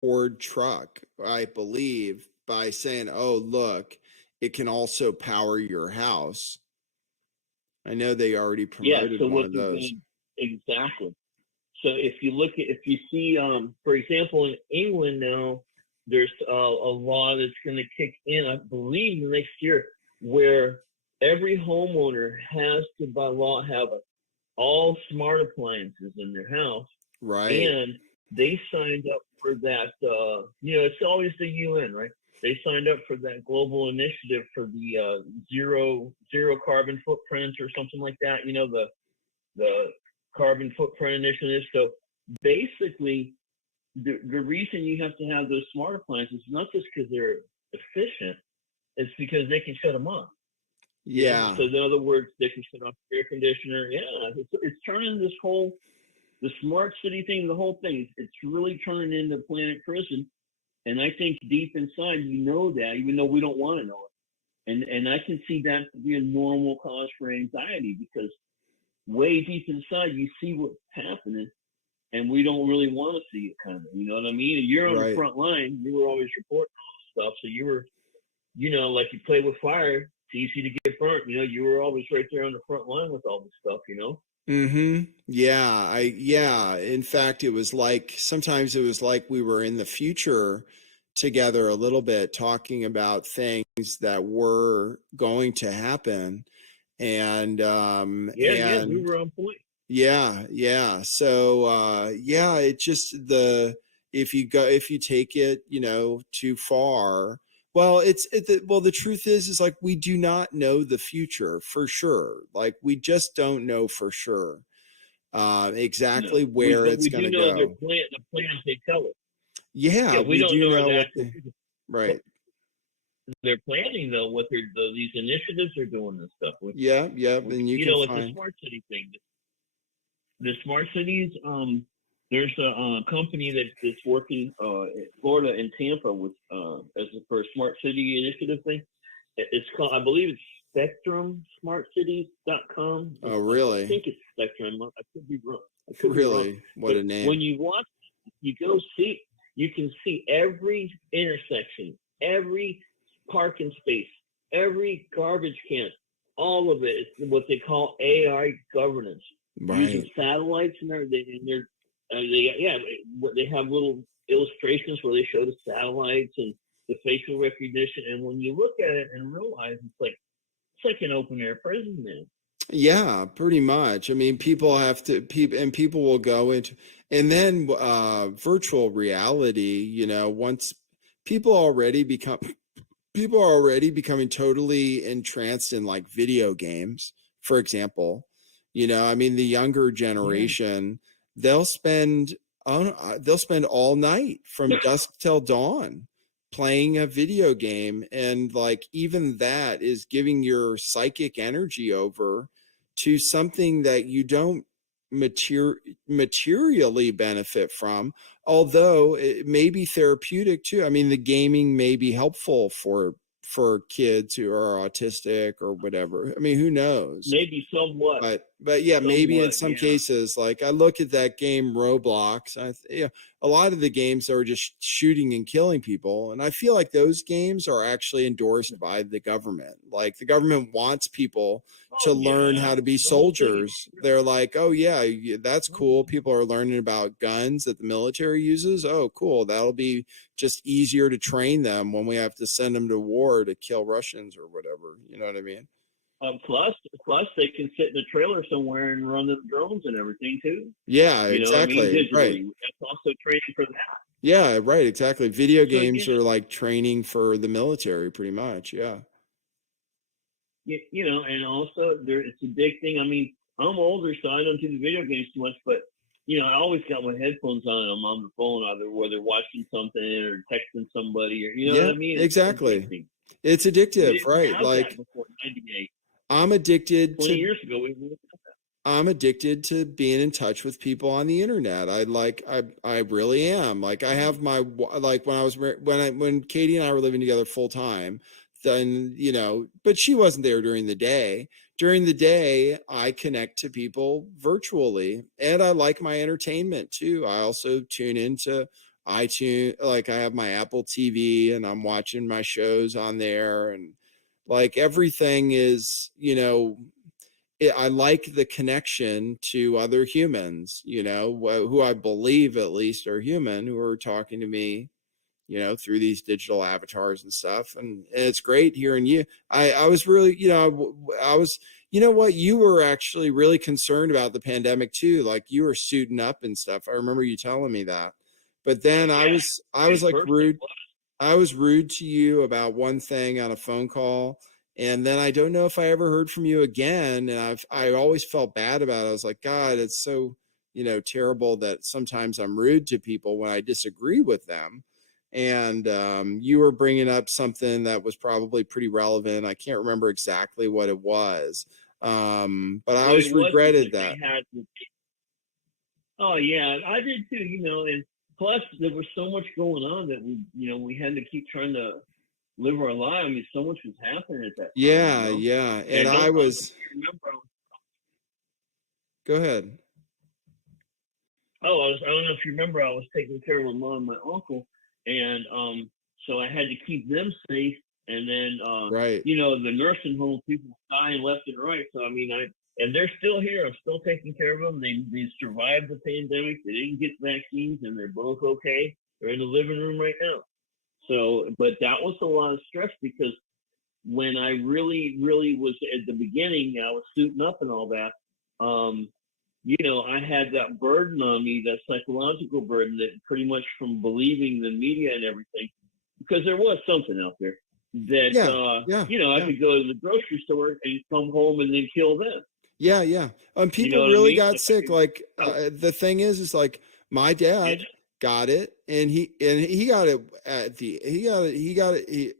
Ford truck, I believe, by saying, "Oh, look, it can also power your house." I know they already Yeah. promoted So one what of they're those. doing exactly. So if you see, for example, in England now, there's a law that's going to kick in, I believe, next year, where every homeowner has to, by law, have all smart appliances in their house, Right. and they signed up for that. It's always the UN, right? They signed up for that global initiative for the zero carbon footprint or something like that. The carbon footprint initiative. So basically, the reason you have to have those smart appliances is not just because they're efficient, it's because they can shut them off. Yeah. So in other words, they can shut off the air conditioner. Yeah, it's turning the smart city thing, the whole thing. It's really turning into Planet Prison. And I think deep inside, you know that, even though we don't want to know it. And I can see that to be a normal cause for anxiety because way deep inside, you see what's happening, and we don't really want to see it coming. You know what I mean? And you're on the Right. front line. You were always reporting all this stuff, so you were, like you play with fire. It's easy to get burnt. You were always right there on the front line with all this stuff. Mm-hmm. Yeah. In fact, it was like sometimes it was like we were in the future together a little bit, talking about things that were going to happen. Yeah, we And were on point. yeah. So yeah, it just if you take it, too far, well, the truth is like we do not know the future for sure. Like we just don't know for sure No, exactly where but it's we going do to know go. the plans they tell us. Yeah, Yeah, we we don't do know know the what actual. But right. they're planning though what these initiatives are doing and stuff. Yeah, and you can It's a find. smart city thing. The smart cities, there's a company that's working in Florida and Tampa with for a smart city initiative thing. It's called, I believe it's SpectrumSmartCities.com. Oh, I really? think it's Spectrum. I could be wrong. Really? What But a when name. you watch, you go see, you can see every intersection, every parking space, every garbage can, all of it is what they call AI governance, using Right. satellites and everything. And they have little illustrations where they show the satellites and the facial recognition. And when you look at it and realize it's like an open air prison, man. Yeah, pretty much. I mean, people have to and people will go into and then virtual reality, once people already become people are already becoming totally entranced in like video games, for example. I mean, the younger Yeah. generation, they'll spend they'll spend all night from dusk till dawn playing a video game, and like even that is giving your psychic energy over to something that you don't materially benefit from, although it may be therapeutic too. I mean, the gaming may be helpful for kids who are autistic or whatever. I mean, who knows? Maybe somewhat. But yeah, maybe in Somewhat, some yeah. cases, like I look at that game Roblox, a lot of the games are just shooting and killing people, and I feel like those games are actually endorsed by the government. Like the government wants people to Oh learn yeah, how to be the whole thing. soldiers. They're like, oh yeah, that's cool. People are learning about guns that the military uses. Oh, cool. That'll be just easier to train them when we have to send them to war to kill Russians or whatever. You know what I mean? Plus, they can sit in a trailer somewhere and run the drones and everything too. Yeah, You know what I mean? exactly. Right. Digitally, that's also training for that. Yeah, right, exactly. Video So games are like training for the military pretty much. Yeah. and also it's addicting. I mean, I'm older, so I don't do the video games too much, but I always got my headphones on. I'm on the phone, either whether watching something or texting somebody, or you know what Yeah, I mean. It's exactly. addicting. It's We addictive, didn't right? have that Like before '98. I'm addicted 20 to years ago, we didn't have that. I'm addicted to being in touch with people on the internet. I really am. Like I have like when I was when Katie and I were living together full time, then but she wasn't there during the day. During the day, I connect to people virtually, and I like my entertainment too. I also tune into iTunes, like I have my Apple TV and I'm watching my shows on there, and like everything is, I like the connection to other humans, who I believe at least are human, who are talking to me, through these digital avatars and stuff. And it's great hearing you. I was really, I was, what, you were actually really concerned about the pandemic too. Like you were suiting up and stuff. I remember you telling me that. But then I was like rude. I was rude to you about one thing on a phone call. And then I don't know if I ever heard from you again. And I always felt bad about it. I was like, God, it's so, terrible that sometimes I'm rude to people when I disagree with them. And you were bringing up something that was probably pretty relevant. I can't remember exactly what it was, but I always regretted that. Oh yeah, I did too. And plus there was so much going on that we had to keep trying to live our lives. I mean, so much was happening at that time. Yeah. And I was. Go ahead. Oh, I don't know if you remember, I was taking care of my mom and my uncle, and so I had to keep them safe. And then, right. The nursing home people dying left and right. So I mean, and they're still here. I'm still taking care of them. They survived the pandemic. They didn't get vaccines, and they're both okay. They're in the living room right now. So, but that was a lot of stress, because when I really, really was at the beginning, I was suiting up and all that. I had that burden on me, that psychological burden, that pretty much from believing the media and everything, because there was something out there that, I could go to the grocery store and come home and then kill them. Yeah. People really got sick. Like the thing is like my dad got it, and he got it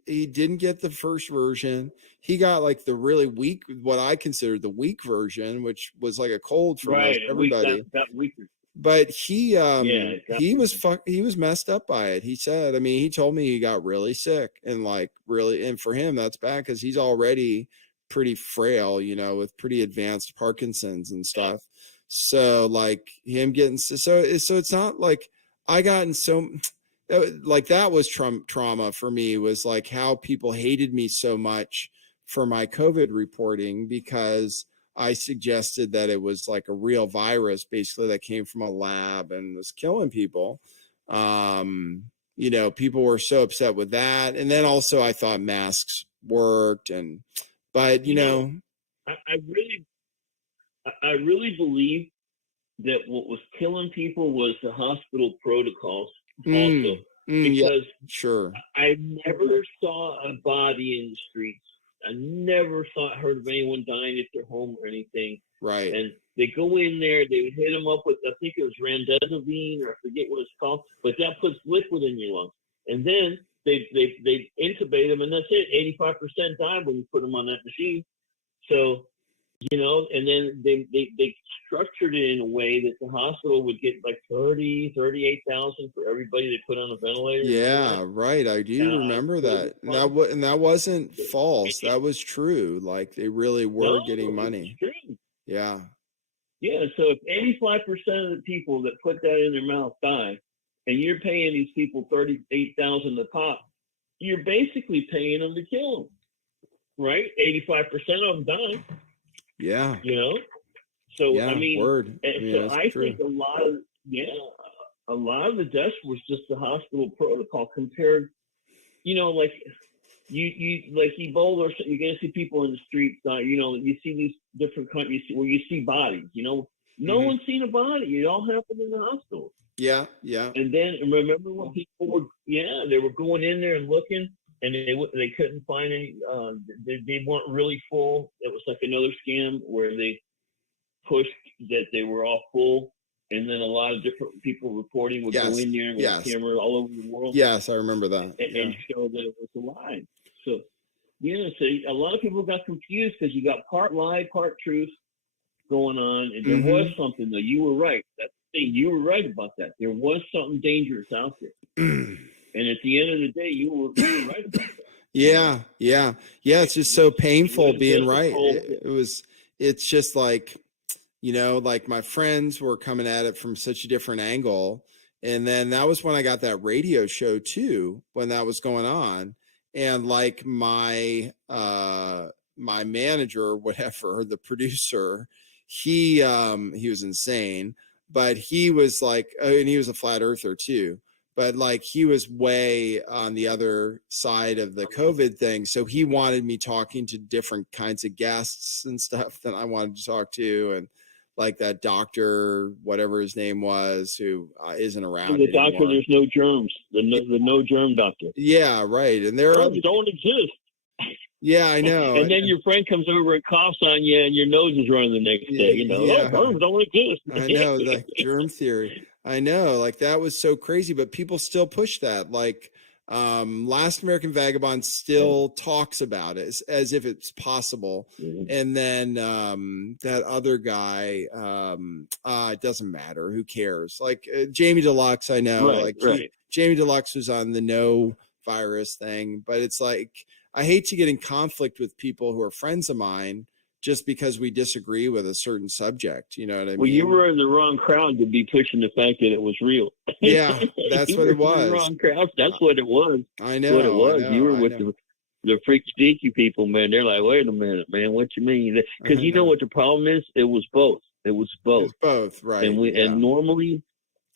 he didn't get the first version. He got like the really weak, what I considered the weak version, which was like a cold for most everybody. Got weaker. But he was messed up by it. He said, I mean, he told me he got really sick, and like really, and for him that's bad because he's already pretty frail, with pretty advanced Parkinson's and stuff. So like him getting so it's not like I gotten so like that was trauma for me, was like how people hated me so much for my COVID reporting, because I suggested that it was like a real virus basically that came from a lab and was killing people. People were so upset with that. And then also I thought masks worked, but I really believe that what was killing people was the hospital protocols also. Because sure, I never saw a body in the streets. I never heard of anyone dying at their home or anything. Right. And they go in there, they would hit them up with, I think it was remdesivir, or I forget what it's called, but that puts liquid in your lungs. And then they intubate them, and that's it. 85% died when you put them on that machine. So, and then they structured it in a way that the hospital would get like 38,000 for everybody they put on a ventilator. Yeah, right. I do remember that. And that wasn't false. That was true. Like they really were getting money. It's true. Yeah. Yeah. So if 85% of the people that put that in their mouth die, and you're paying these people 38,000 a pop, you're basically paying them to kill them, right? 85% of them die. Yeah. So yeah, I mean, word. So I think a lot of the deaths was just the hospital protocol compared, like you like Ebola, or you're gonna see people in the streets. You see these different countries where you see bodies. No one's seen a body. It all happened in the hospital. Yeah. And then remember when people were they were going in there and looking, and they couldn't find any. They weren't really full. It was like another scam where they pushed that they were all full, and then a lot of different people reporting would go in there with cameras all over the world. Yes, I remember that. And show that it was a lie. So so a lot of people got confused because you got part lie, part truth going on, and there was something though. You were right. That's the thing. You were right about that. There was something dangerous out there. And at the end of the day, you were right about that. Yeah. It's just so painful being right. It's just like, like my friends were coming at it from such a different angle. And then that was when I got that radio show too, when that was going on. And like my my manager or whatever, the producer, he was insane, but he was like, and he was a flat earther too, but like he was way on the other side of the COVID thing. So he wanted me talking to different kinds of guests and stuff that I wanted to talk to. And like that doctor, whatever his name was, who isn't around the doctor, anymore. there's no germs. The no germ doctor. Yeah, right. And there germs don't exist. Yeah, I know. And then your friend comes over and coughs on you, and your nose is running the next day. You know, yeah. germs don't exist. I know, the germ theory. I know, like that was so crazy, but people still push that. Like Last American Vagabond still talks about it as if it's possible. Mm-hmm. And then that other guy, it doesn't matter. Who cares? Like Jamie Deluxe, I know. Jamie Deluxe was on the no virus thing, but it's like, I hate to get in conflict with people who are friends of mine just because we disagree with a certain subject. You know what I mean? Well, you were in the wrong crowd to be pushing the fact that it was real. Yeah, that's what it was. The wrong crowd. That's what it was. I know. That's what it was. You were with the freak sneaky people, man. They're like, wait a minute, man. What you mean? Because you know what the problem is? It was both. It was both. Right. And normally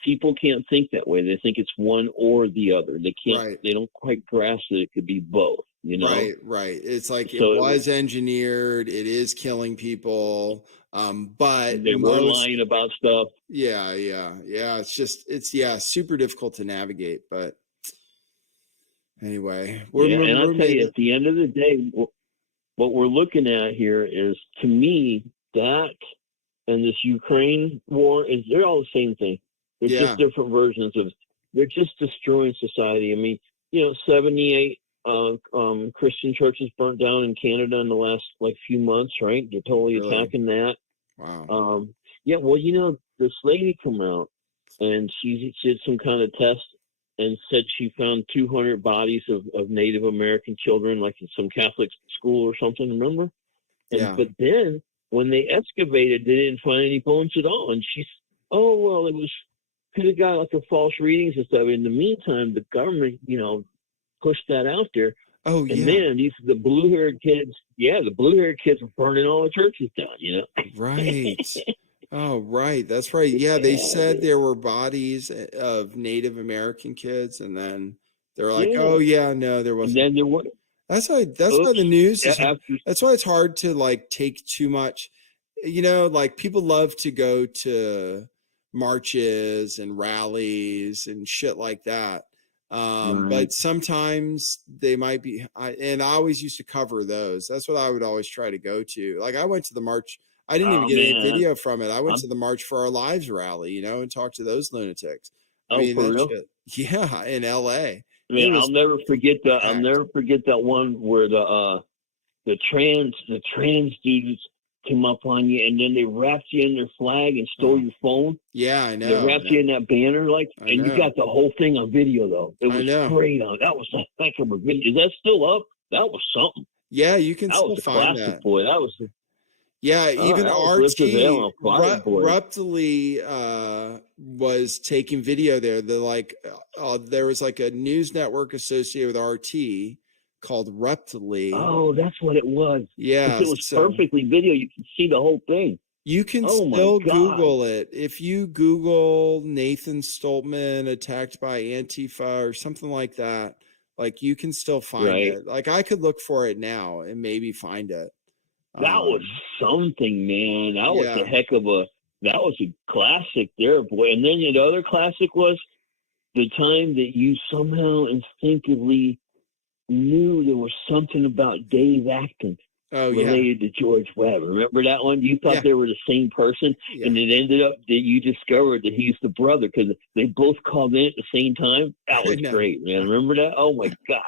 people can't think that way. They think it's one or the other. They can't. Right. They don't quite grasp that it could be both. You know? Right. It's like so it was engineered. It is killing people, but they were lying about stuff. Yeah. It's super difficult to navigate. But anyway, and I'll tell you, at the end of the day, what we're looking at here is, to me, that and this Ukraine war they're all the same thing. They're just different versions of. They're just destroying society. I mean, 78. Christian churches burnt down in Canada in the last few months, right? They're totally attacking that. Wow. Well, this lady come out and she did some kind of test and said she found 200 bodies of Native American children, like in some Catholic school or something. Remember? But then when they excavated, they didn't find any bones at all. And she's, it was could have got a false readings and stuff. In the meantime, the government, pushed that out there. Oh, and man, the blue-haired kids, the blue-haired kids were burning all the churches down, Right. Oh, right. That's right. Yeah, they said there were bodies of Native American kids, and then they're like, no, there wasn't. And then there was. That's why the news is, that's why it's hard to take too much. People love to go to marches and rallies and shit like that. But sometimes they might be, and I always used to cover those. That's what I would always try to go to. Like I went to the march. I didn't even get any video from it. I went to the March for Our Lives rally, and talked to those lunatics. For real? Yeah, in LA. Man, I'll never forget that. I'll never forget that one where the trans dudes came up on you, and then they wrapped you in their flag and stole your phone. Yeah, I know. They wrapped you in that banner, and you got the whole thing on video, though. It was great. That was a heck of a video. Is that still up? That was something. Yeah, you can still find that. Boy, that was. Yeah, even RT Ruptly was taking video there. There was a news network associated with RT called Ruptly. Oh, that's what it was. Yeah, it was perfectly video. You can see the whole thing. You can still Google it. If you Google Nathan Stoltman attacked by Antifa or something like that, you can still find it. I could look for it now and maybe find it. That was something, man. That was a heck of that was a classic there, boy. And then the other classic was the time that you somehow instinctively knew there was something about Dave Acton related to George Webb. Remember that one? You thought they were the same person, and it ended up that you discovered that he's the brother because they both called in at the same time. That was great, man. Remember that? Oh my God.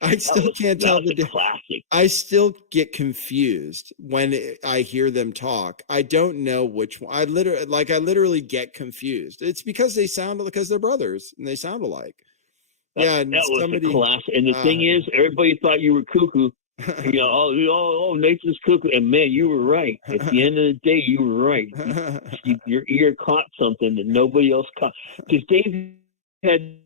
I still can't tell the classic. I still get confused when I hear them talk. I don't know which one. I literally get confused. It's because they're brothers and they sound alike. That was a classic. And the thing is, everybody thought you were cuckoo Nathan's cooking. And man, you were right. At the end of the day, you were right. Your ear caught something that nobody else caught. Because Dave had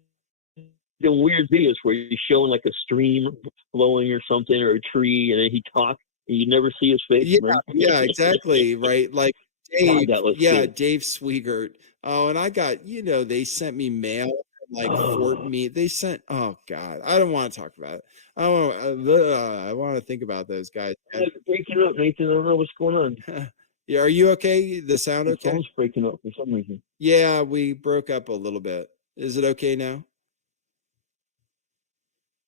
the weird videos where he's showing like a stream flowing or something, or a tree, and then he talked, and you never see his face. Yeah, exactly. Right. Like Dave, God, good. Dave Swigert. Oh, and I got, they sent me mail from like Fort Meade. They sent, oh God, I don't want to talk about it. I want to think about those guys. Breaking up, Nathan. I don't know what's going on. Yeah, are you okay? The sound okay? The phone's breaking up for some reason. Yeah, we broke up a little bit. Is it okay now?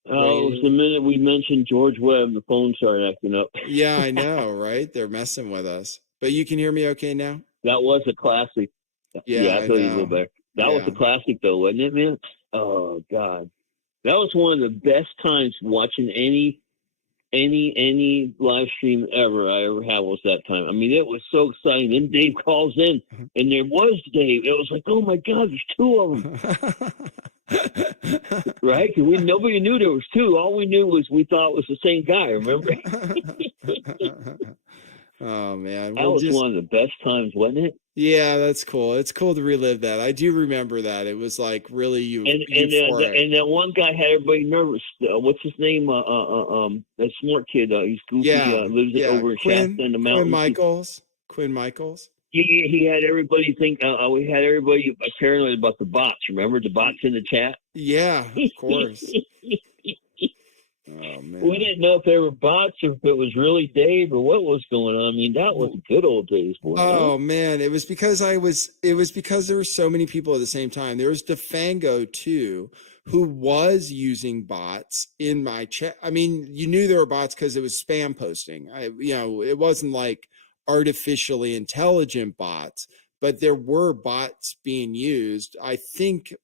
Oh, it was the minute we mentioned George Webb, the phone started acting up. Yeah, I know, right? They're messing with us. But you can hear me okay now? That was a classic. Yeah, I thought you were better. That was a classic, though, wasn't it, man? Oh God, that was one of the best times watching any live stream I ever had was that time. I mean, it was so exciting. Then Dave calls in, and there was Dave. It was like, oh my God, there's two of them. Right? Because nobody knew there was two. All we knew was we thought it was the same guy. Remember? Oh man, that was one of the best times, wasn't it? Yeah, that's cool. It's cool to relive that. I do remember that. It was like really and that one guy had everybody nervous. What's his name? That smart kid. He's goofy. Lives over in Shasta in the mountains. Quinn Michaels. He had everybody think. We had everybody paranoid about the bots. Remember the bots in the chat? Yeah, of course. Oh man. We didn't know if they were bots or if it was really Dave or what was going on. I mean, that was good old days, boy. Oh man, it was because there were so many people at the same time. There was DeFango too, who was using bots in my chat. I mean, you knew there were bots because it was spam posting. It wasn't like artificially intelligent bots, but there were bots being used. I think,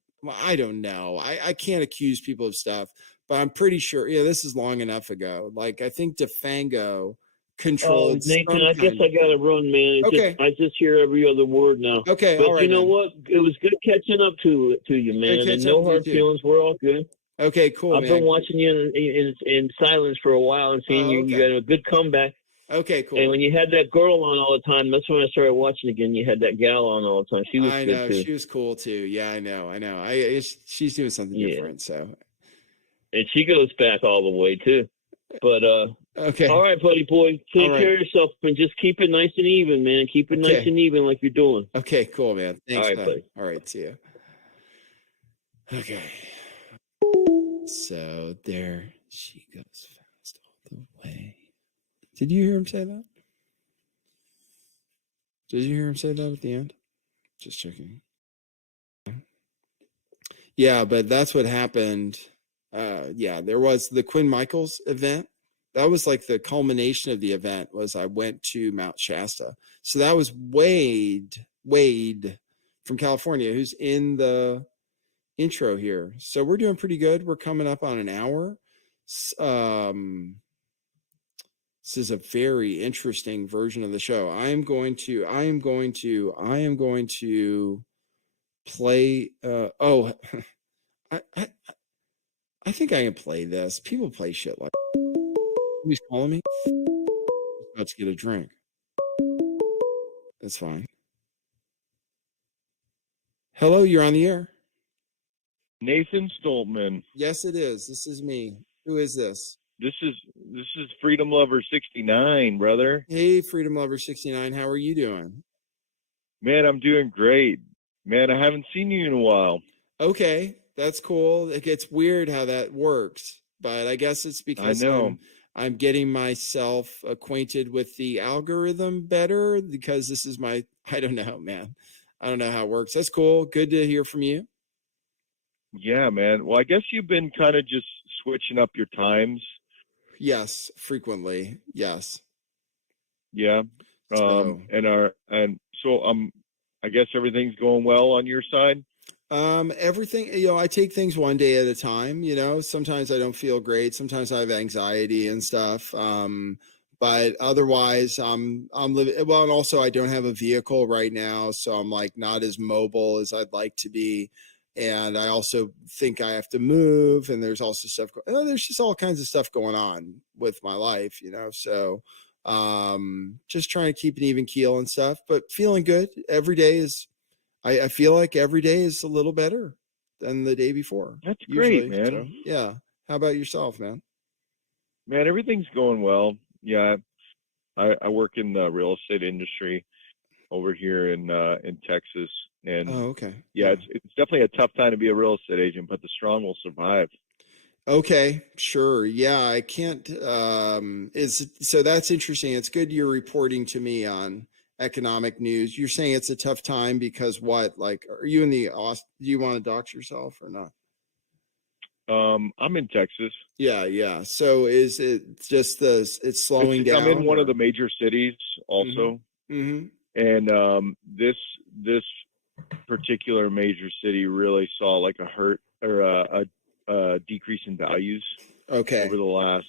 I don't know. I can't accuse people of stuff, but I'm pretty sure, this is long enough ago. Like, I think DeFango controlled. Nathan, I guess I got to run, man. I just hear every other word now. Okay, but all right. You know what? It was good catching up to you, man. And no hard feelings. We're all good. Okay, cool. I've been watching you in silence for a while and seeing you got a good comeback. Okay, cool. And when you had that girl on all the time, that's when I started watching again. You had that gal on all the time. She was good too. She was cool too. Yeah, I know. She's doing something different, so. And she goes back all the way too. But okay. All right, buddy boy. Take care of yourself and just keep it nice and even, man. Keep it nice and even like you're doing. Okay, cool, man. Thanks. All right, buddy. All right, see you. Okay. So there she goes fast all the way. Did you hear him say that? Did you hear him say that at the end? Just checking. Yeah, but that's what happened. There was the Quinn Michaels event. That was like the culmination of the event was I went to Mount Shasta. So that was Wade from California, who's in the intro here. So we're doing pretty good. We're coming up on an hour. This is a very interesting version of the show. I am going to play. I think I can play this. People play shit like. He's calling me. He's about to get a drink. That's fine. Hello, you're on the air. Nathan Stoltman. Yes, it is. This is me. Who is this? This is Freedom Lover 69, brother. Hey, Freedom Lover 69. How are you doing? Man, I'm doing great. Man, I haven't seen you in a while. Okay, that's cool. It gets weird how that works, but I guess it's because I'm getting myself acquainted with the algorithm better because this is I don't know, man. I don't know how it works. That's cool. Good to hear from you. Yeah, man. Well, I guess you've been kind of just switching up your times. Yes, frequently. Yes. Yeah. So I guess everything's going well on your side. Everything, I take things one day at a time. Sometimes I don't feel great. Sometimes I have anxiety and stuff. But otherwise I'm living well. And also I don't have a vehicle right now. So I'm like not as mobile as I'd like to be. And I also think I have to move, and there's also stuff. There's just all kinds of stuff going on with my life, So, just trying to keep an even keel and stuff, but feeling good. Every day is. I feel like every day is a little better than the day before. That's usually. great, man. So, yeah. How about yourself, man? Man, everything's going well. Yeah, I work in the real estate industry over here in Texas, and okay. yeah, it's definitely a tough time to be a real estate agent, but the strong will survive. Okay, sure. Yeah, I can't so that's interesting. It's good you're reporting to me on economic news. You're saying it's a tough time because what? Like, are you in the do you want to dox yourself or not? I'm in Texas. Yeah. So is it just it's slowing down? I'm in one of the major cities also. Mm-hmm. And this particular major city really saw like a hurt or a decrease in values over the last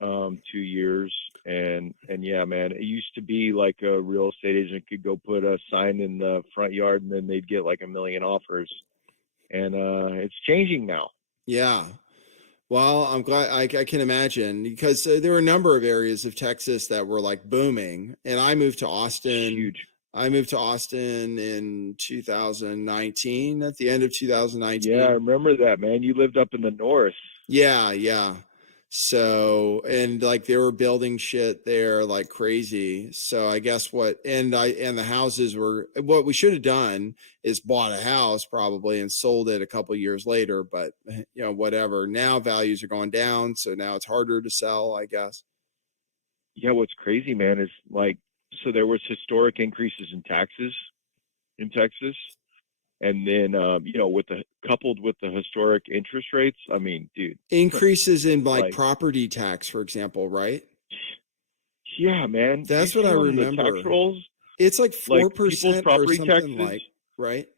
2 years. And yeah, man, it used to be like a real estate agent could go put a sign in the front yard and then they'd get like 1 million offers. And it's changing now. Yeah. Well, I'm glad. I can imagine, because there were a number of areas of Texas that were like booming, and I moved to Austin. Huge. I moved to Austin in 2019, at the end of 2019. Yeah, I remember that, man. You lived up in the north. Yeah. So, and like they were building shit there like crazy. So I guess and the houses were, what we should have done is bought a house probably and sold it a couple of years later, but whatever. Now values are going down, so now it's harder to sell, I guess. Yeah, what's crazy, man, is like, so there was historic increases in taxes in Texas. And then, coupled with the historic interest rates, I mean, dude. Increases in like property tax, for example, right? Yeah, man. That's what I remember. The tax rolls. It's like 4% or something taxes, like, right?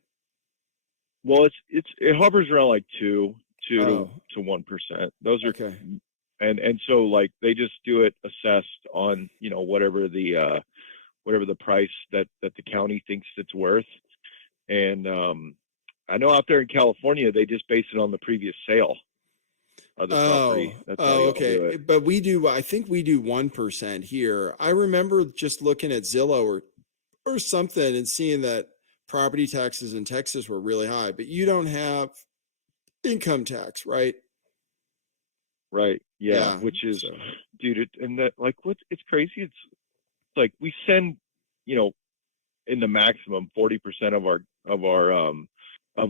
Well, it hovers around like 2 to 1%. Those are okay. And so like they just do it assessed on, whatever the price that the county thinks it's worth. And I know out there in California, they just base it on the previous sale of the property. That's how okay. do it. But I think we do 1% here. I remember just looking at Zillow or something and seeing that property taxes in Texas were really high, but you don't have income tax, right? Right. Yeah. Which is, dude, and that, like, it's crazy. It's like we send, in the maximum 40% of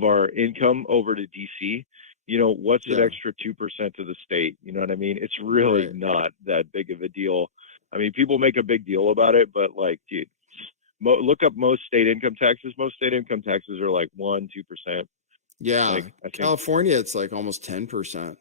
our income over to DC. What's an extra 2% to the state? You know what I mean? It's really not that big of a deal. I mean, people make a big deal about it, but like, dude, look up most state income taxes. Most state income taxes are like 1-2%. Yeah, like, I think California, it's like almost 10%.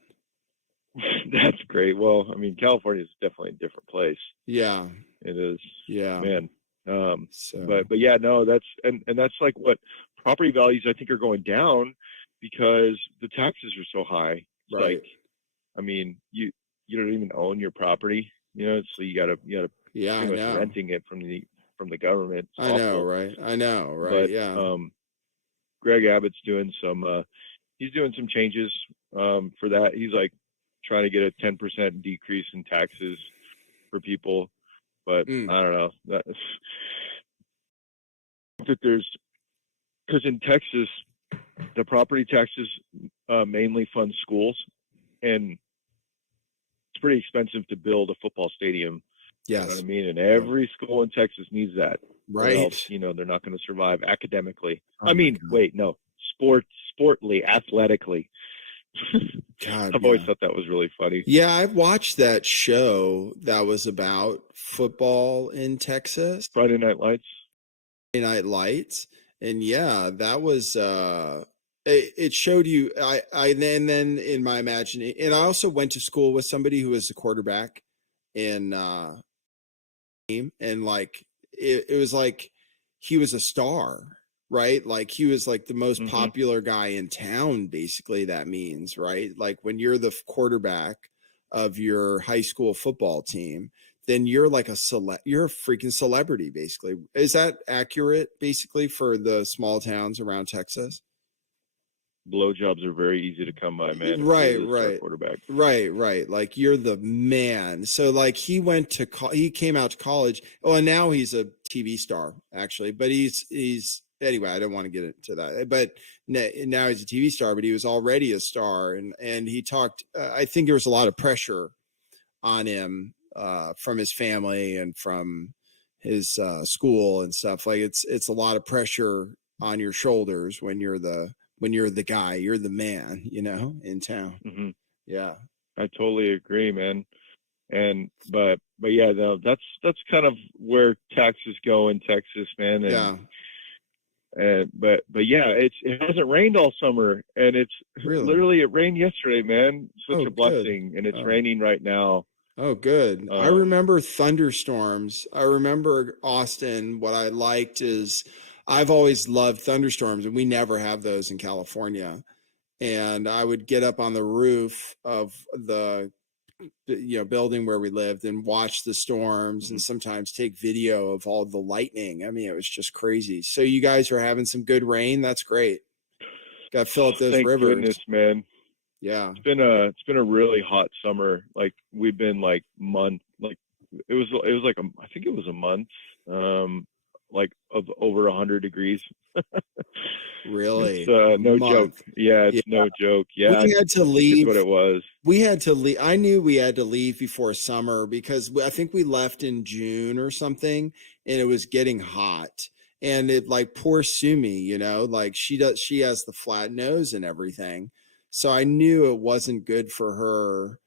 That's great. Well, I mean, California is definitely a different place. Yeah, it is. Yeah, man. But yeah, no, that's and that's like what property values I think are going down because the taxes are so high. It's like, I mean, you don't even own your property, so you gotta pretty much renting it from the government. It's awful. I know, right? But, yeah. Greg Abbott's doing some changes for that. He's like trying to get a 10% decrease in taxes for people. But I don't know that there's, because in Texas, the property taxes mainly fund schools, and it's pretty expensive to build a football stadium. Yes. You know what I mean? And every school in Texas needs that. Right. Or else, they're not going to survive academically. Sportly, athletically. God, I've always thought that was really funny. Yeah, I've watched that show that was about football in Texas. Friday Night Lights. And yeah, that was it showed you and then in my imagination, and I also went to school with somebody who was a quarterback in and like it was like he was a star. Right? Like he was like the most popular guy in town, basically. That means, right? Like when you're the quarterback of your high school football team, then you're like you're a freaking celebrity, basically. Is that accurate, basically, for the small towns around Texas? blowjobs are very easy to come by, man. Right, You're the star right. quarterback. Right. Like you're the man. So like he came out to college. Oh, and now he's a TV star actually, but he's anyway, I don't want to get into that, but now he's a TV star, but he was already a star. And he talked, I think there was a lot of pressure on him from his family and from his school and stuff. Like it's a lot of pressure on your shoulders when you're the guy, you're the man, in town. Mm-hmm. Yeah, I totally agree, man. But yeah, no, that's kind of where taxes go in Texas, man. But yeah, it hasn't rained all summer, and it's literally, it rained yesterday, man. Such a blessing, and it's raining right now. Oh, good. I remember thunderstorms. I remember Austin. What I liked is I've always loved thunderstorms, and we never have those in California. And I would get up on the roof of the building where we lived and watch the storms, and sometimes take video of all the lightning. I mean, it was just crazy. So you guys are having some good rain. That's great. Got to fill up those rivers. Thank goodness, man. Yeah. It's been a really hot summer. Like we've been like it was like I think it was a month like of over 100 degrees. Really? It's no joke. Yeah, it's no joke. Yeah, we had to leave. What it was. We had to leave. I knew we had to leave before summer because I think we left in June or something, and it was getting hot. And it, like, poor Sumi, like she has the flat nose and everything. So I knew it wasn't good for her.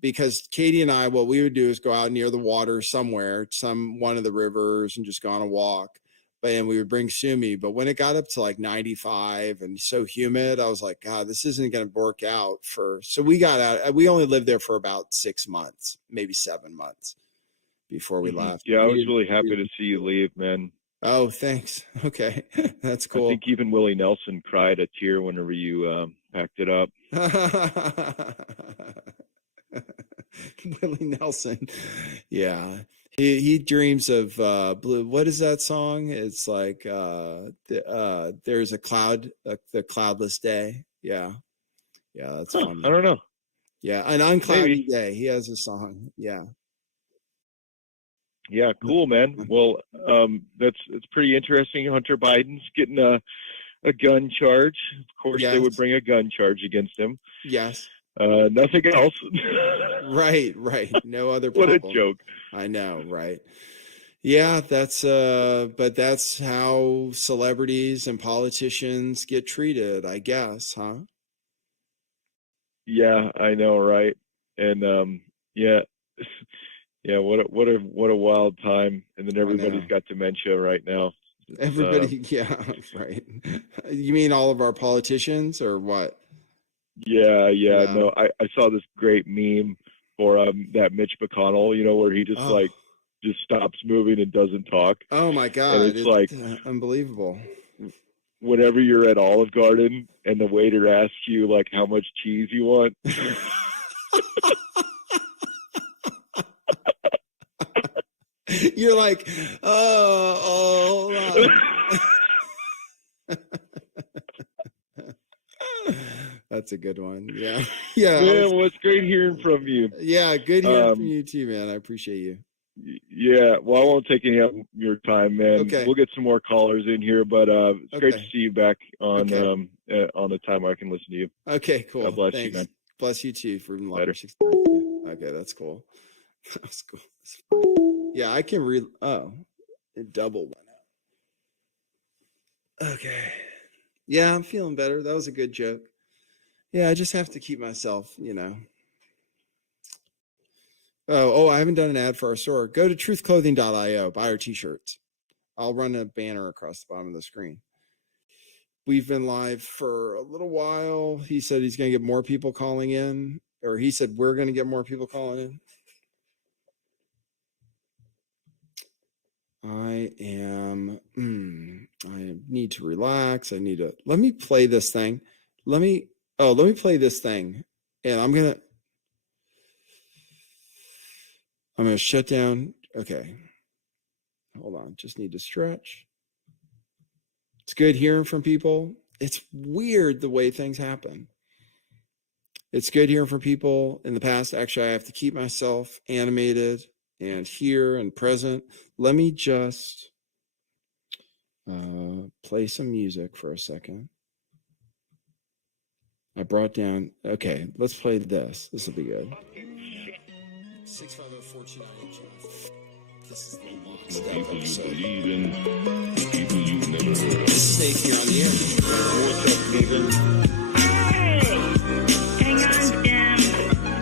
Because Katie and I, what we would do is go out near the water somewhere, one of the rivers, and just go on a walk. And we would bring Sumi. But when it got up to like 95 and so humid, I was like, God, this isn't going to work out so we got out. We only lived there for about 6 months, maybe 7 months before we left. Yeah, I was really happy to see you leave, man. Oh, thanks. Okay. That's cool. I think even Willie Nelson cried a tear whenever you packed it up. Willie Nelson. Yeah. He dreams of blue. What is that song? It's like there's a cloud, the cloudless day. Yeah. That's funny. I don't know. Yeah, an uncloudy day. He has a song. Yeah. Yeah, cool, man. Well, it's pretty interesting. Hunter Biden's getting a gun charge. Of course, they would bring a gun charge against him. Yes. Nothing else. Right. No other problem. What a joke. I know, right? Yeah, but that's how celebrities and politicians get treated, I guess, huh? Yeah, I know, right? And yeah. Yeah, what a wild time. And then everybody's got dementia right now. Everybody, yeah, right. You mean all of our politicians or what? Yeah. No, I saw this great meme for that Mitch McConnell, where he just just stops moving and doesn't talk. Oh my God. And it's like unbelievable. Whenever you're at Olive Garden and the waiter asks you like how much cheese you want. You're like, oh. That's a good one. Yeah. Man, well, it's great hearing from you. Yeah, good hearing from you too, man. I appreciate you. Yeah, well, I won't take any of your time, man. Okay. We'll get some more callers in here, but it's great to see you back on the time where I can listen to you. Okay, cool. God bless Thanks. you, man. Bless you too for Later. Okay, that's cool. That's cool. That's funny. Yeah, I can read. Oh, it double went out. Okay. Yeah, I'm feeling better. That was a good joke. Yeah, I just have to keep myself, Oh, I haven't done an ad for our store. Go to truthclothing.io, buy our t-shirts. I'll run a banner across the bottom of the screen. We've been live for a little while. He said he's going to get more people calling in, or he said we're going to get more people calling in. I need to relax. Let me play this thing. Let me play this thing. And I'm going to shut down. Okay. Hold on. Just need to stretch. It's good hearing from people. it's weird the way things happen. It's good hearing from people in the past. Actually, I have to keep myself animated and here and present. Let me just play some music for a second. I brought down, okay, let's play this. This will be good. 650-1498. This is the Lockstep episode. This is Nathan, you're on the air. What's up, Nathan? Hey! Hang on, Jim.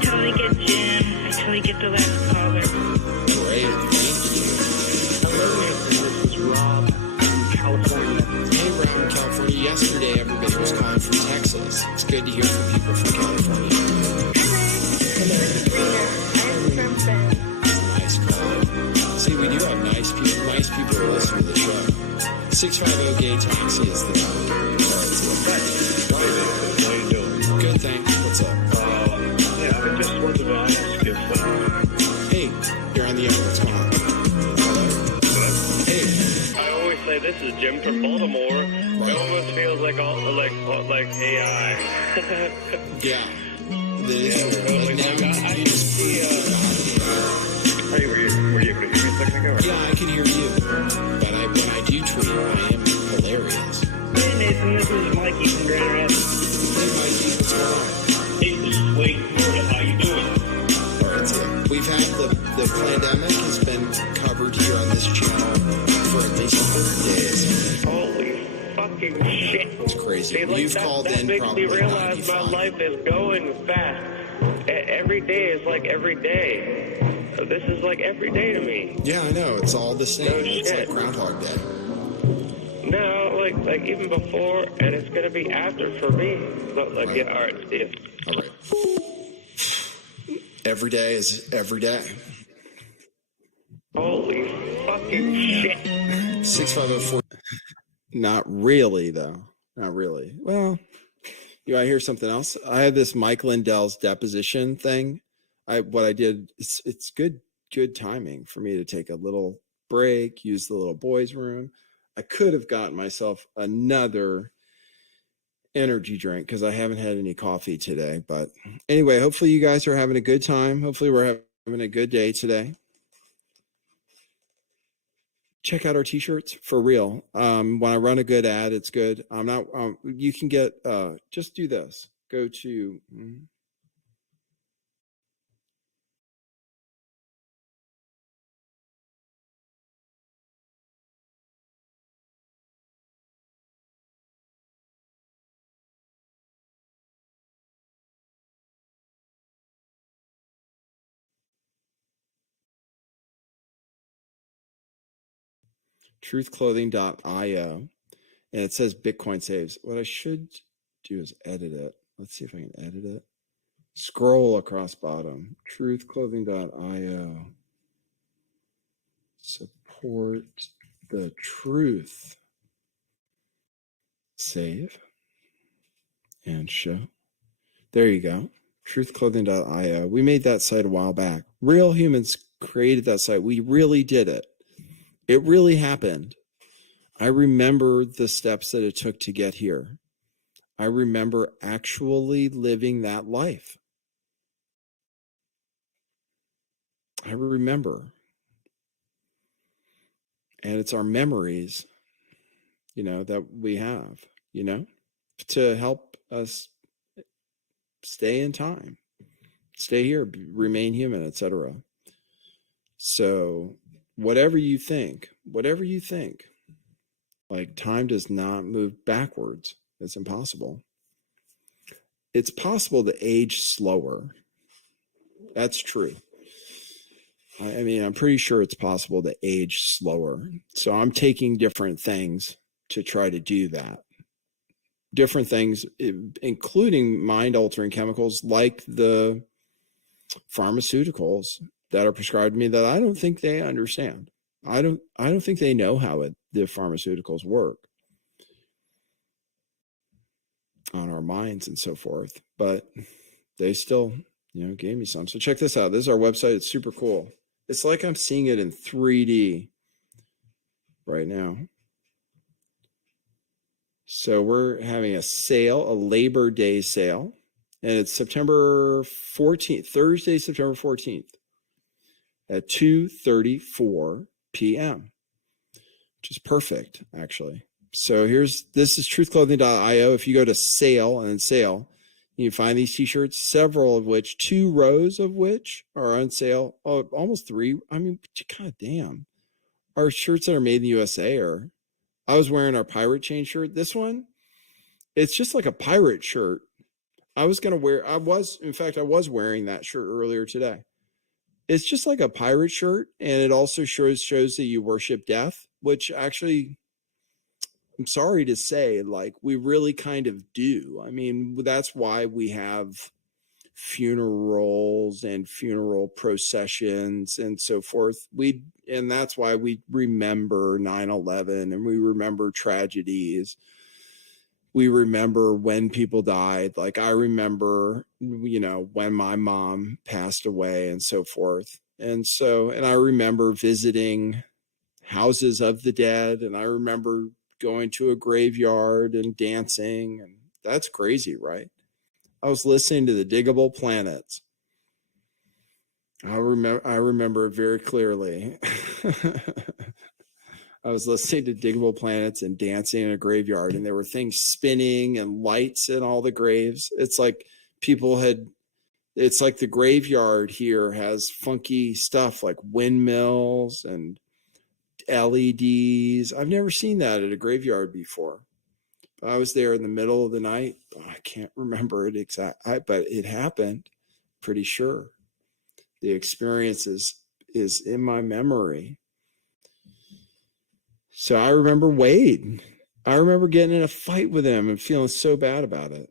Totally get Jim. I totally get the last caller. Great, thank you. Hello, Nathan. This is Rob from California. Hey, Rob from California. Yesterday, everybody was calling from Texas. It's good to hear from people from California. Hello. I'm from Ben. Nice call. See, we do have nice people who listen to the show. 650 Gay Taxi is the number. How you doing? Good, thanks. What's up? Yeah, I just wanted to ask if Hey, you're on the air. What's going on? Hey. I always say this is Jim from Baltimore. Right. It almost feels like AI. Yeah. This Yeah, totally. now I you just Hey, were you able to hear me a second ago? yeah, I can hear you. But when I do tweet, I am hilarious. Hey, Nathan. This is Mikey from Grand Rapids. Hey, Mikey, what's going on? Hey, this is Wade from Florida. How you doing? All right, so we've had the pandemic has been covered here on this channel for at least 100 days. Holy fucking shit. It's crazy. See, like, You've called that in makes probably me realize 95. my life is going fast. Every day is like every day. This is like every day to me. Yeah, I know. It's all the same. No It's like shit. Groundhog Day. No, like even before, and it's gonna be after for me. But like, Right. yeah, all right, see ya. All right. Every day is every day. Holy fucking shit. 650-4. Not really, though. Not really. Well, you want to hear something else? I have this Mike Lindell's deposition thing. What I did, it's good timing for me to take a little break, use the little boys' room. I could have gotten myself another energy drink because I haven't had any coffee today. But anyway, hopefully you guys are having a good time. Hopefully we're having a good day today. Check out our t-shirts for real. When I run a good ad, it's good. I'm not, you can get, just do this. Go to, truthclothing.io, and it says Bitcoin saves. What I should do is edit it. Let's see if I can edit it. Scroll across bottom. Truthclothing.io. Support the truth. Save and show. There you go. Truthclothing.io. We made that site a while back. Real humans created that site. We really did it. It really happened. I remember the steps that it took to get here. I remember actually living that life. I remember. And it's our memories, that we have, to help us stay in time, stay here, remain human, etc. So whatever you think, like time does not move backwards. It's impossible. It's possible to age slower. That's true. I mean, I'm pretty sure it's possible to age slower. So I'm taking different things to try to do that. Different things, including mind-altering chemicals like the pharmaceuticals that are prescribed to me that I don't think they understand. I don't think they know how the pharmaceuticals work on our minds and so forth. But they still, gave me some. So check this out. This is our website. It's super cool. It's like I'm seeing it in 3D right now. So we're having a sale, a Labor Day sale, and it's September 14th, Thursday, September 14th at 2:34 p.m., which is perfect, actually. So this is truthclothing.io. If you go to sale and sale, you find these t-shirts, several of which, 2 rows of which are on sale. Oh, almost 3. I mean, god damn. Our shirts that are made in the USA are, I was wearing our pirate chain shirt. This one, it's just like a pirate shirt. I was wearing that shirt earlier today. It's just like a pirate shirt, and it also shows that you worship death, which actually, I'm sorry to say, like, we really kind of do. I mean, that's why we have funerals and funeral processions and so forth. And that's why we remember 9/11, and we remember tragedies. We remember when people died. Like, I remember, when my mom passed away and so forth. And I remember visiting houses of the dead, and I remember going to a graveyard and dancing, and that's crazy, right? I was listening to the Diggable Planets. I remember it very clearly. I was listening to Diggable Planets and dancing in a graveyard, and there were things spinning and lights in all the graves. It's like it's like the graveyard here has funky stuff like windmills and LEDs. I've never seen that at a graveyard before. I was there in the middle of the night. I can't remember it exactly, but it happened. Pretty sure. The experience is in my memory. So I remember Wade. I remember getting in a fight with him and feeling so bad about it.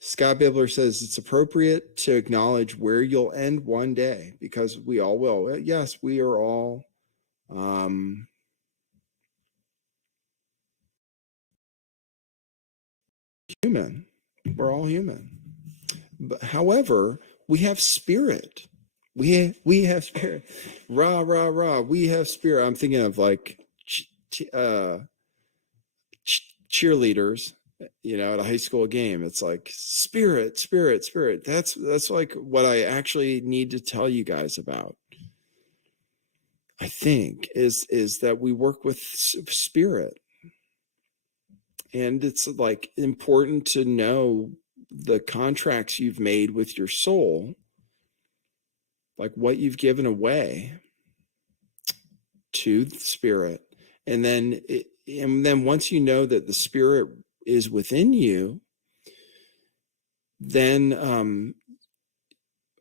Scott Bibler says it's appropriate to acknowledge where you'll end one day, because we all will. Yes, we are all human. We're all human. But however, we have spirit. We have spirit. Rah, rah, rah. We have spirit. I'm thinking of like cheerleaders, at a high school game. It's like spirit, spirit, spirit. That's like what I actually need to tell you guys about. I think is that we work with spirit. And it's like important to know the contracts you've made with your soul, like what you've given away to the spirit. And then once you know that the spirit is within you, then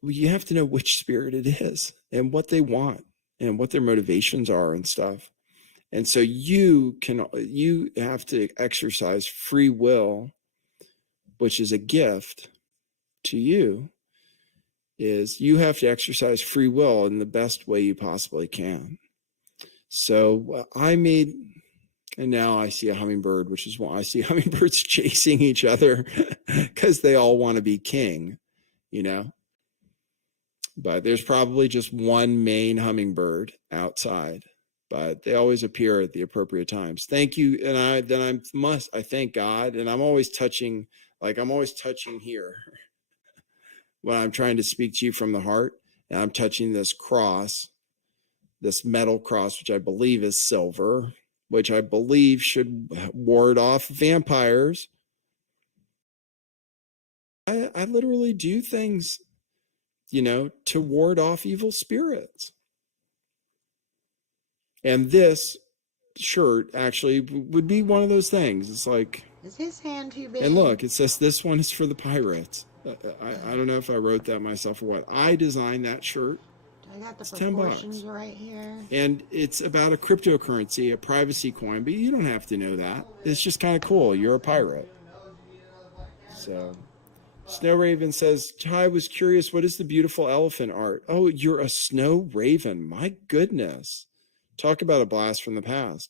you have to know which spirit it is and what they want and what their motivations are and stuff. And so you have to exercise free will, which is a gift to you. Is you have to exercise free will in the best way you possibly can. So and now I see a hummingbird, which is why I see hummingbirds chasing each other because they all want to be king, But there's probably just one main hummingbird outside, but they always appear at the appropriate times. Thank you. And I thank God. And I'm always touching here when I'm trying to speak to you from the heart, and I'm touching this cross, this metal cross, which I believe is silver, which I believe should ward off vampires. I literally do things, to ward off evil spirits. And this shirt actually would be one of those things. It's like, is his hand too big? And look, it says this one is for the pirates. I don't know if I wrote that myself or what. I designed that shirt. I got the It's proportions $10 right here. And it's about a cryptocurrency, a privacy coin, but you don't have to know that. It's just kind of cool. You're a pirate. So Snow Raven says, I was curious, what is the beautiful elephant art? Oh, you're a Snow Raven. My goodness. Talk about a blast from the past.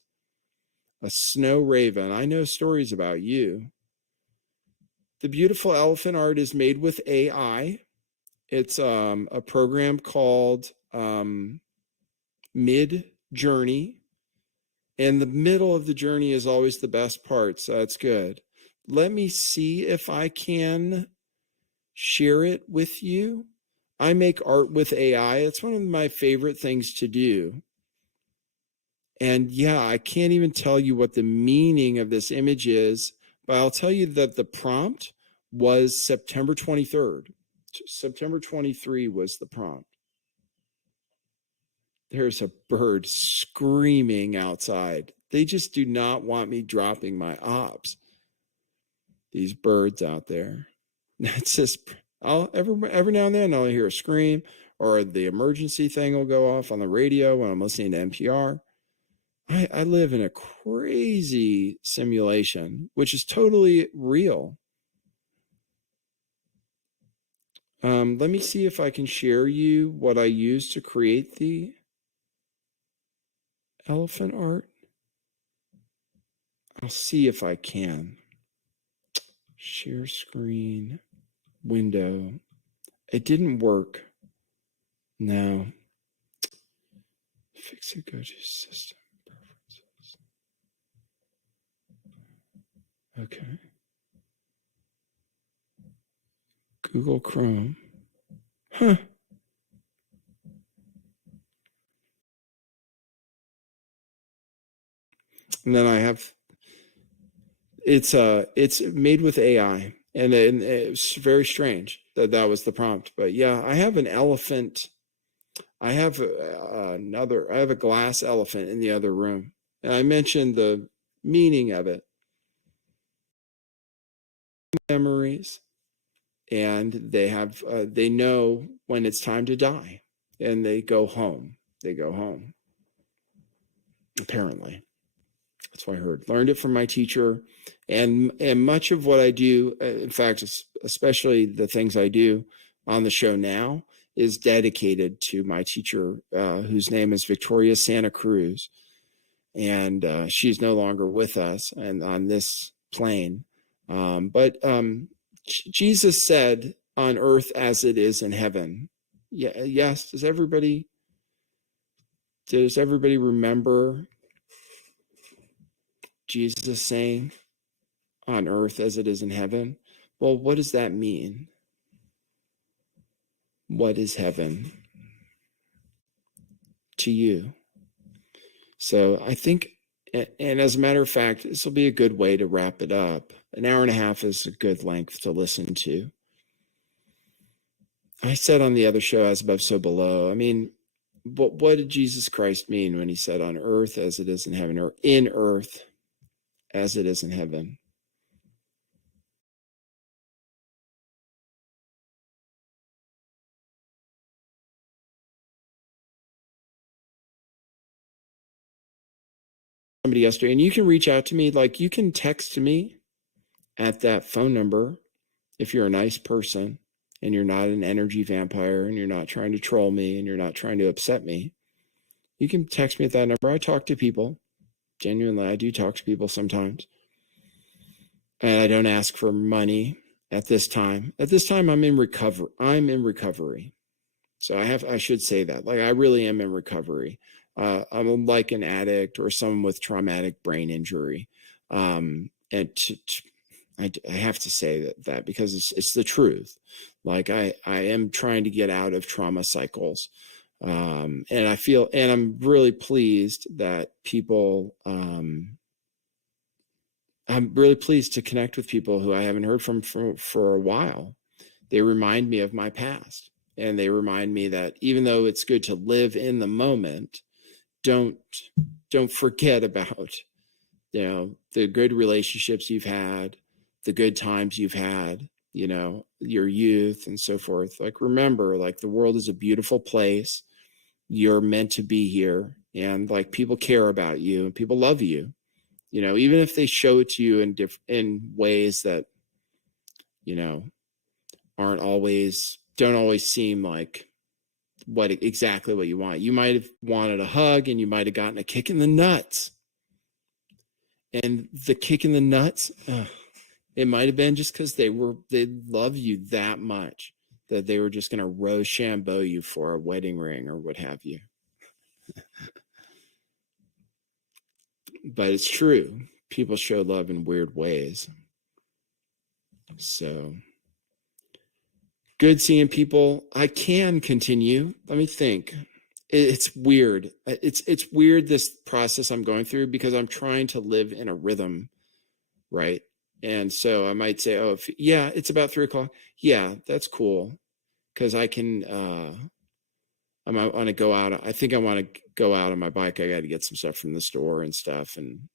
A Snow Raven. I know stories about you. The beautiful elephant art is made with AI. It's a program called Mid Journey. And the middle of the journey is always the best part. So that's good. Let me see if I can share it with you. I make art with AI. It's one of my favorite things to do. And yeah, I can't even tell you what the meaning of this image is, but I'll tell you that the prompt was September 23rd. September 23 was the prompt. There's a bird screaming outside. They just do not want me dropping my ops. These birds out there. That's just, every now and then I'll hear a scream, or the emergency thing will go off on the radio when I'm listening to NPR. I live in a crazy simulation, which is totally real. Let me see if I can share you what I used to create the elephant art. I'll see if I can. Share screen, window. It didn't work. No. Fix it, go to system preferences. Okay. Google Chrome. Huh. And then I have, it's made with AI, and it's very strange that was the prompt. But yeah, I have an elephant. I have a glass elephant in the other room, and I mentioned the meaning of it. Memories, and they know when it's time to die, and they go home. Apparently. That's what I heard. Learned it from my teacher, and much of what I do, in fact, especially the things I do on the show now, is dedicated to my teacher, whose name is Victoria Santa Cruz, and she's no longer with us and on this plane. But Jesus said, "On earth as it is in heaven." Yeah, yes. Does everybody remember Jesus saying, "On earth as it is in heaven"? Well, what does that mean? What is heaven to you? So I think, and as a matter of fact, this will be a good way to wrap it up. An hour and a half is a good length to listen to. I said on the other show, as above, so below. I mean, what did Jesus Christ mean when he said, "On earth as it is in heaven," or "in earth as it is in heaven"? Somebody yesterday, and you can reach out to me, like you can text me at that phone number if you're a nice person and you're not an energy vampire and you're not trying to troll me and you're not trying to upset me. You can text me at that number. I talk to people. Genuinely, I do talk to people sometimes. And I don't ask for money at this time. At this time, I'm in recovery. So I should say that. Like, I really am in recovery. I'm like an addict or someone with traumatic brain injury. And I have to say that because it's the truth. Like, I am trying to get out of trauma cycles. And I feel, and I'm really pleased that people, I'm really pleased to connect with people who I haven't heard from for a while. They remind me of my past, and they remind me that even though it's good to live in the moment, don't forget about, the good relationships you've had, the good times you've had, your youth and so forth. Like, remember, like, the world is a beautiful place. You're meant to be here, and like, people care about you and people love you, even if they show it to you in ways that, don't always seem like exactly what you want. You might have wanted a hug, and you might have gotten a kick in the nuts. And the kick in the nuts, it might have been just because they love you that much that they were just going to Rochambeau you for a wedding ring or what have you. but it's true. People show love in weird ways. So good seeing people. I can continue. Let me think. It's weird. It's weird, this process I'm going through, because I'm trying to live in a rhythm, right? And so I might say, oh, yeah, it's about 3:00. Yeah, that's cool. Because I can, I might want to go out. I think I want to go out on my bike. I got to get some stuff from the store and stuff. And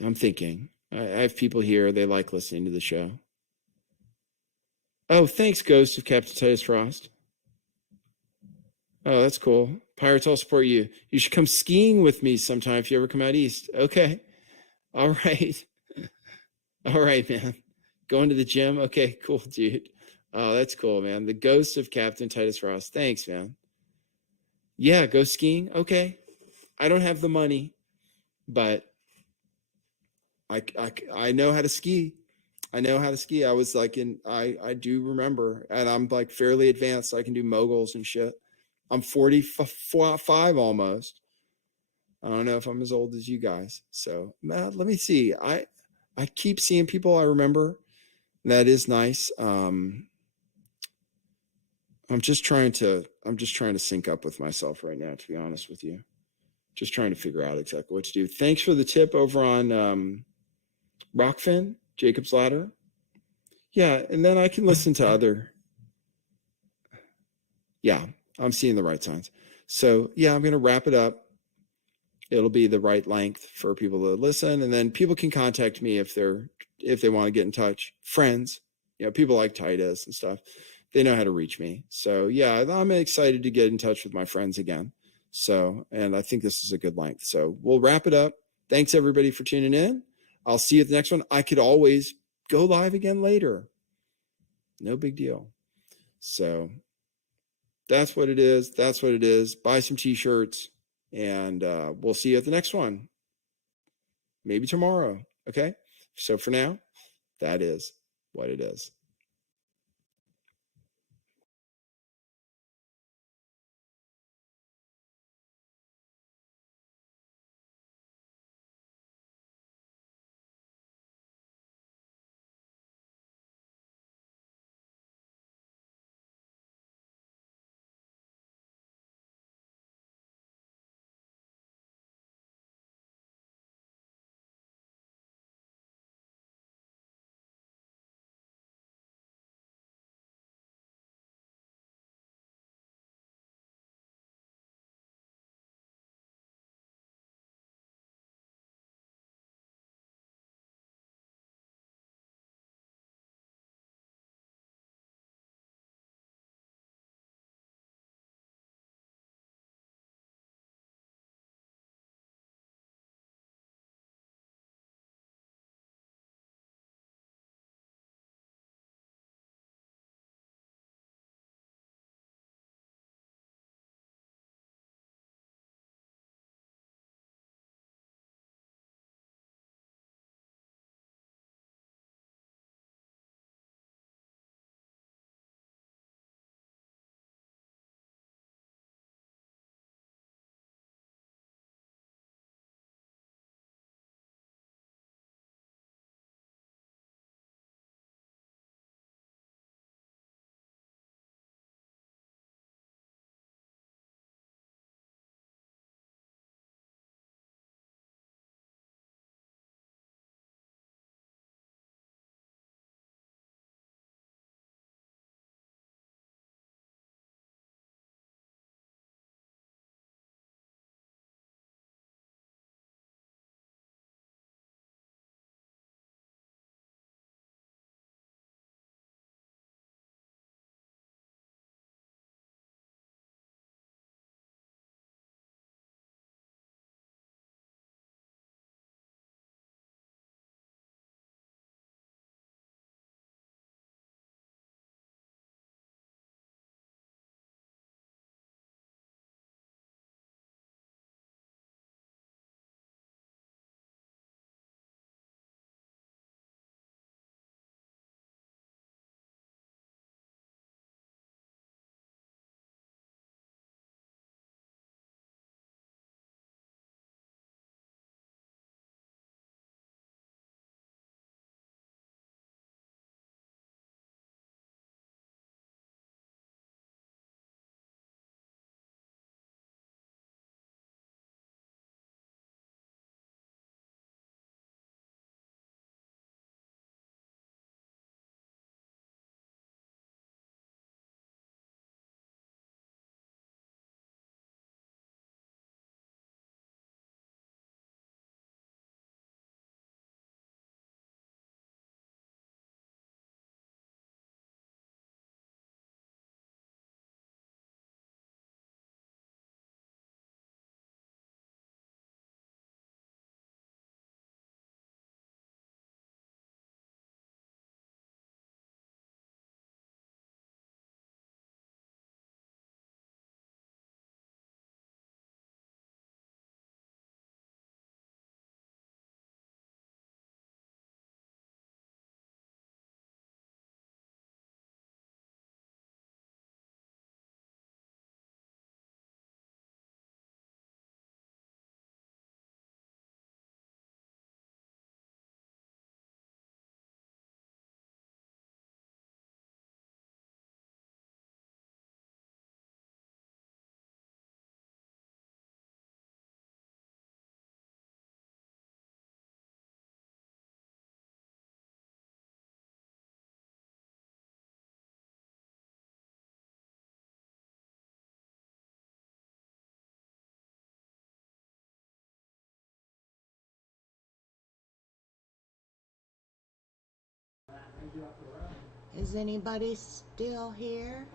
I'm thinking, I have people here. They like listening to the show. Oh, thanks, Ghost of Captain Titus Frost. Oh, that's cool. Pirates, I'll support you. You should come skiing with me sometime if you ever come out east. Okay. All right. All right, man. Going to the gym? Okay, cool, dude. Oh, that's cool, man. The Ghost of Captain Titus Frost. Thanks, man. Yeah, go skiing? Okay. I don't have the money, but I know how to ski. I know how to ski. I was like I do remember, and I'm like fairly advanced. So I can do moguls and shit. I'm 45 almost. I don't know if I'm as old as you guys. So let me see. I keep seeing people I remember. That is nice. I'm just trying to sync up with myself right now, to be honest with you. Just trying to figure out exactly what to do. Thanks for the tip over on Rockfin, Jacob's Ladder. Yeah, and then I can listen to other. Yeah, I'm seeing the right signs. So yeah, I'm going to wrap it up. It'll be the right length for people to listen, and then people can contact me if they want to get in touch. Friends, people like Titus and stuff, they know how to reach me. So yeah, I'm excited to get in touch with my friends again. So, and I think this is a good length. So we'll wrap it up. Thanks everybody for tuning in. I'll see you at the next one. I could always go live again later. No big deal. So that's what it is. That's what it is. Buy some t-shirts, and we'll see you at the next one. Maybe tomorrow. Okay. So for now, that is what it is. Is anybody still here?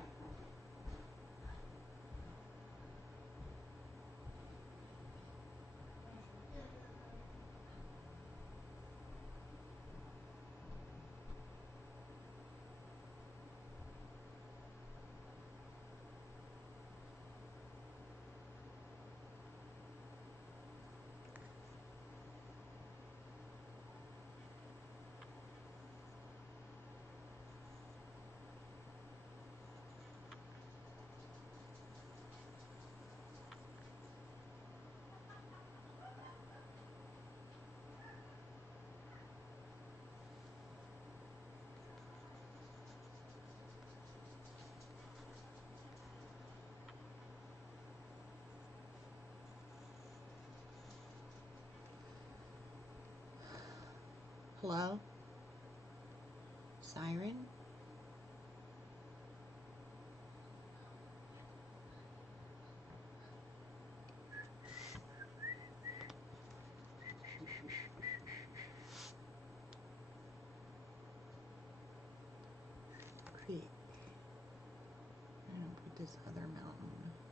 Hello? Siren? Creek. I'm gonna put this other mountain.